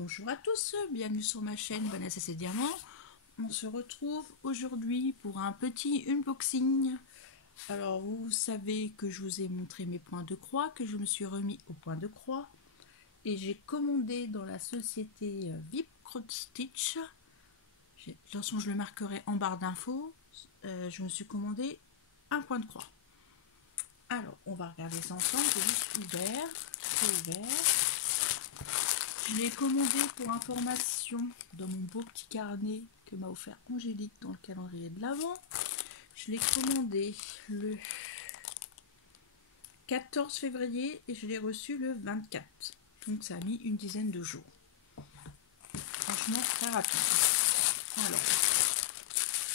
Bonjour à tous, bienvenue sur ma chaîne Vanessa c'est Diamant. On se retrouve aujourd'hui pour un petit unboxing. Alors vous savez que je vous ai montré mes points de croix, que je me suis remis au point de croix. Et j'ai commandé dans la société VIP Stitch. De toute façon je le marquerai en barre d'infos. Je me suis commandé un point de croix. Alors on va regarder ça ensemble, c'est juste ouvert, c'est ouvert. Je l'ai commandé pour information dans mon beau petit carnet que m'a offert Angélique dans le calendrier de l'Avent. Je l'ai commandé le 14 février et je l'ai reçu le 24. Donc ça a mis une dizaine de jours. Franchement très rapide. Alors,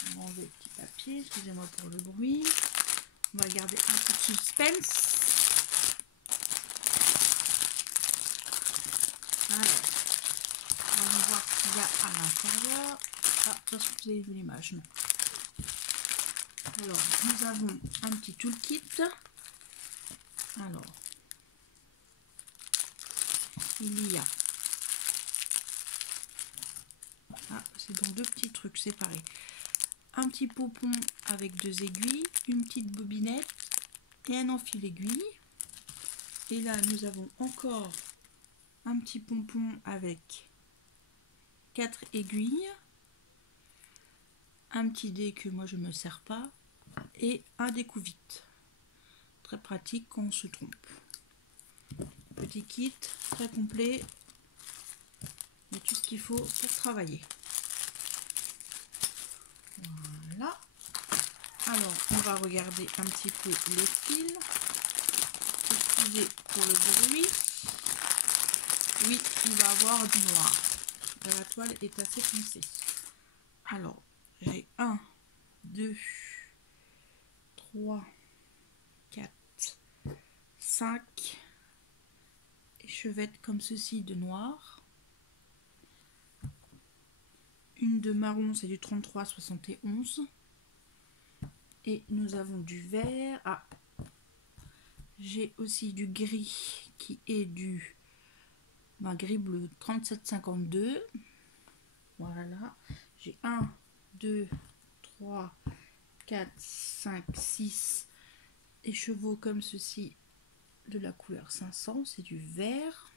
on va enlever le petit papier, excusez-moi pour le bruit. On va garder un peu de suspense. Alors, on va voir ce qu'il y a à l'intérieur. Ah, de toute façon, vous avez vu l'image. Alors, nous avons un petit toolkit. Alors, il y a... Ah, c'est dans deux petits trucs séparés. Un petit pompon avec deux aiguilles, une petite bobinette et un enfil aiguille. Et là, nous avons encore un petit pompon avec 4 aiguilles, un petit dé que moi je ne me sers pas et un découvite. Très pratique quand on se trompe. Petit kit très complet, il y a tout ce qu'il faut pour travailler. Voilà. Alors on va regarder un petit peu les fils. Excusez pour le bruit. Oui, il va avoir du noir. La toile est assez foncée. Alors, j'ai 1, 2, 3, 4, 5 échevettes comme ceci de noir. Une de marron, c'est du 33-71. Et nous avons du vert. Ah, j'ai aussi du gris qui est du gris bleu 37-52. Voilà. J'ai 1, 2, 3, 4, 5, 6 écheveaux comme ceci de la couleur 500, c'est du vert.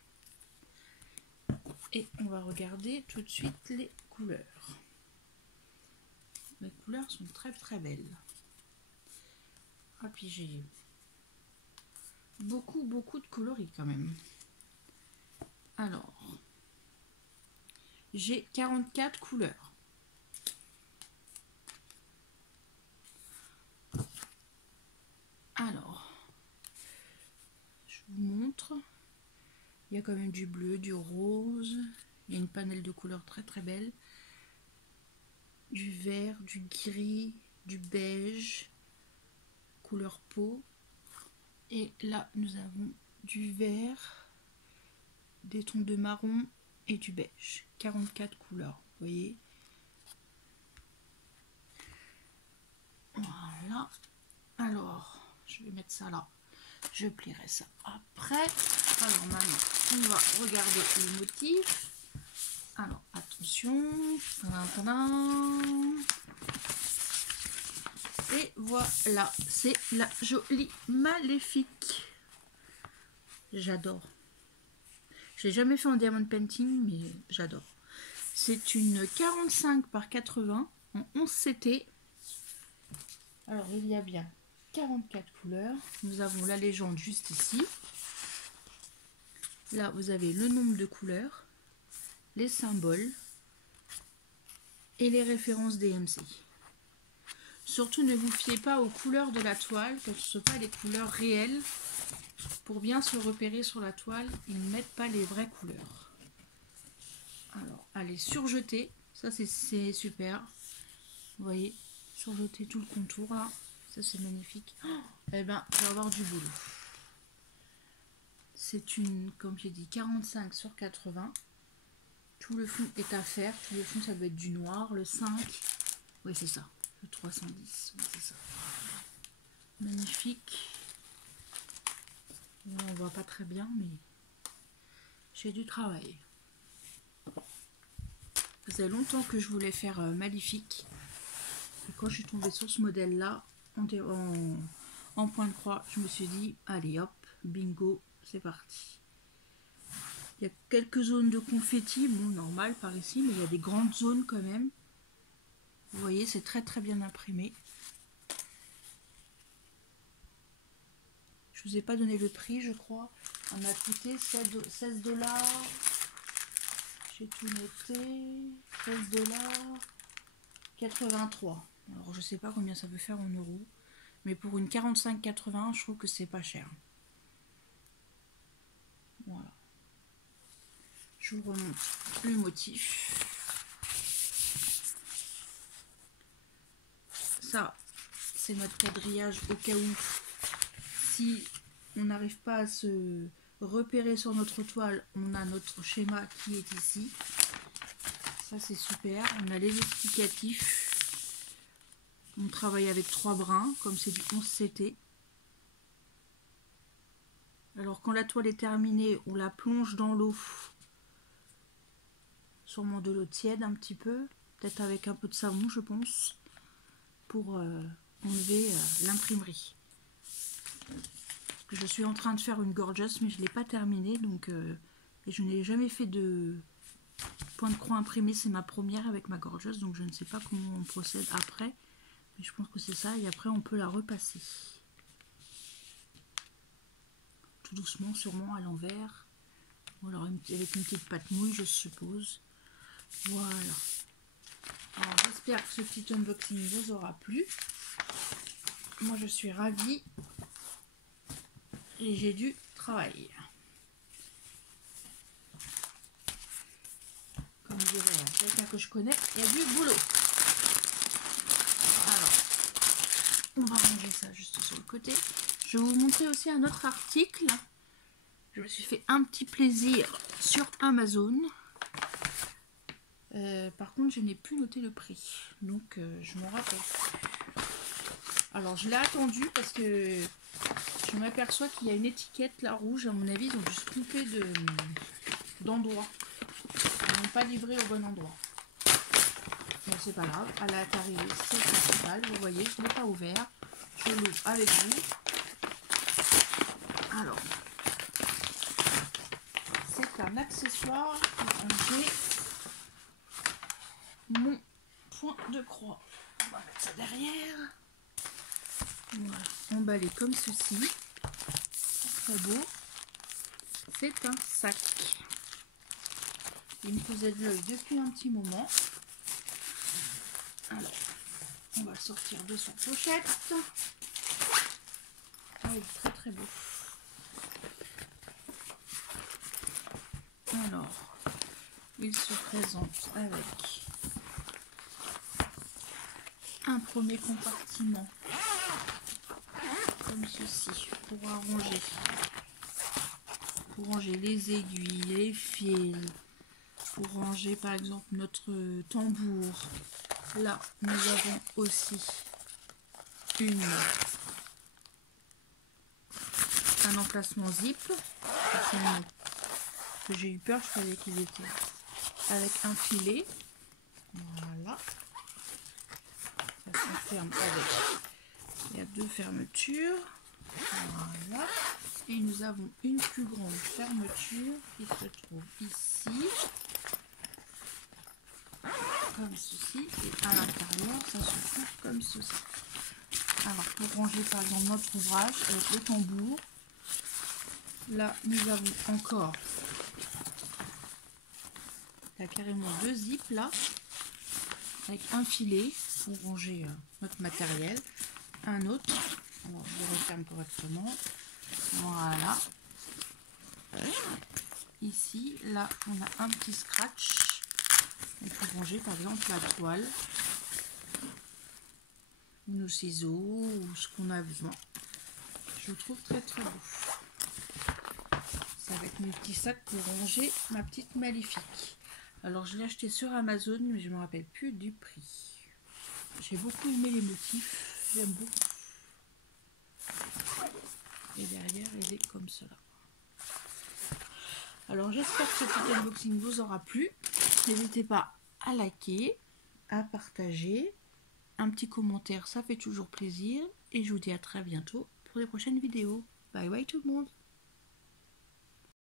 Et on va regarder tout de suite les couleurs. Les couleurs sont très très belles. Ah, puis j'ai beaucoup de coloris quand même. Alors, j'ai 44 couleurs. Alors, je vous montre. Il y a quand même du bleu, du rose. Il y a une panelle de couleurs très très belle. Du vert, du gris, du beige, couleur peau. Et là, nous avons du vert, des tons de marron et du beige. 44 couleurs, vous voyez. Voilà. Alors, je vais mettre ça là. Je plierai ça après. Alors maintenant, on va regarder le motif. Alors, attention. Tadam. Et voilà, c'est la jolie Maléfique. J'adore. Je l'ai jamais fait en diamond painting, mais j'adore. C'est une 45 par 80 en 11 CT. Alors, il y a bien 44 couleurs. Nous avons la légende juste ici. Là, vous avez le nombre de couleurs, les symboles et les références DMC. Surtout, ne vous fiez pas aux couleurs de la toile, que ce ne soit pas les couleurs réelles. Pour bien se repérer sur la toile, ils ne mettent pas les vraies couleurs. Alors, allez, surjeter. Ça, c'est super. Vous voyez, surjeter tout le contour, là. Ça, c'est magnifique. Oh, eh ben, je vais avoir du boulot. C'est une, comme j'ai dit, 45 sur 80. Tout le fond est à faire. Tout le fond, ça doit être du noir. Le 5, oui, c'est ça. Le 310, oui, c'est ça. Magnifique. Là, on voit pas très bien, mais j'ai du travail. Ça faisait longtemps que je voulais faire Maléfique. Et quand je suis tombée sur ce modèle-là, en point de croix, je me suis dit, allez hop, bingo, c'est parti. Il y a quelques zones de confetti, bon, normal par ici, mais il y a des grandes zones quand même. Vous voyez, c'est très très bien imprimé. Je vous ai pas donné le prix, je crois. On a coûté 16 $. J'ai tout noté. 16 $. 83. Alors je sais pas combien ça peut faire en euros. Mais pour une 45,80, je trouve que c'est pas cher. Voilà. Je vous remonte le motif. Ça, c'est notre quadrillage au cas où, si on n'arrive pas à se repérer sur notre toile, on a notre schéma qui est ici. Ça, c'est super. On a les explicatifs. On travaille avec 3 brins, comme c'est du 11 CT. Alors, quand la toile est terminée, on la plonge dans l'eau. Sûrement de l'eau tiède un petit peu. Peut-être avec un peu de savon, je pense. Pour enlever l'imprimerie. Je suis en train de faire une gorgeous, mais je ne l'ai pas terminée, donc et je n'ai jamais fait de point de croix imprimé, c'est ma première avec ma gorgeous, donc je ne sais pas comment on procède après, mais je pense que c'est ça, et après on peut la repasser. Tout doucement, sûrement à l'envers, ou alors avec une petite pâte mouille, je suppose. Voilà. Alors j'espère que ce petit unboxing vous aura plu. Moi je suis ravie et j'ai du travail. Comme dirait quelqu'un que je connais, il y a du boulot. Alors, on va ranger ça juste sur le côté. Je vais vous montrer aussi un autre article. Je me suis fait un petit plaisir sur Amazon. Par contre, je n'ai plus noté le prix. Donc, je me rappelle. Alors, je l'ai attendu parce que je m'aperçois qu'il y a une étiquette là rouge. À mon avis, ils ont dû se tromper d'endroit. Ils n'ont pas livré au bon endroit. Mais c'est pas grave. À l'intérieur, c'est le principal. Vous voyez, je ne l'ai pas ouvert. Je l'ouvre avec vous. Alors, c'est un accessoire pour ranger mon point de croix. On va mettre ça derrière. Voilà, emballé comme ceci. Très beau. C'est un sac. Il me faisait de l'œil depuis un petit moment. Alors, on va le sortir de son pochette. Ah, il est très très beau. Alors, il se présente avec un premier compartiment comme ceci pour ranger les aiguilles, les fils, pour ranger par exemple notre tambour. Là, nous avons aussi un emplacement zip. Que j'ai eu peur, je croyais qu'ils étaient avec un filet. Voilà. Ça se ferme avec. Il y a 2 fermetures. Voilà. Et nous avons une plus grande fermeture qui se trouve ici. Comme ceci. Et à l'intérieur, ça se trouve comme ceci. Alors, pour ranger par exemple notre ouvrage avec le tambour. Là, nous avons encore. Il y a carrément 2 zips là. Avec un filet pour ranger notre matériel. Un autre. Alors, je le referme correctement. Voilà. Ici, là, on a un petit scratch. Et pour ranger par exemple la toile. Ou nos ciseaux, ou ce qu'on a besoin. Je le trouve très très beau. C'est avec mon petit sac pour ranger ma petite Maléfique. Alors je l'ai acheté sur Amazon, mais je ne me rappelle plus du prix. J'ai beaucoup aimé les motifs, j'aime beaucoup. Et derrière, il est comme cela. Alors j'espère que ce petit unboxing vous aura plu. N'hésitez pas à liker, à partager, un petit commentaire, ça fait toujours plaisir. Et je vous dis à très bientôt pour les prochaines vidéos. Bye bye tout le monde.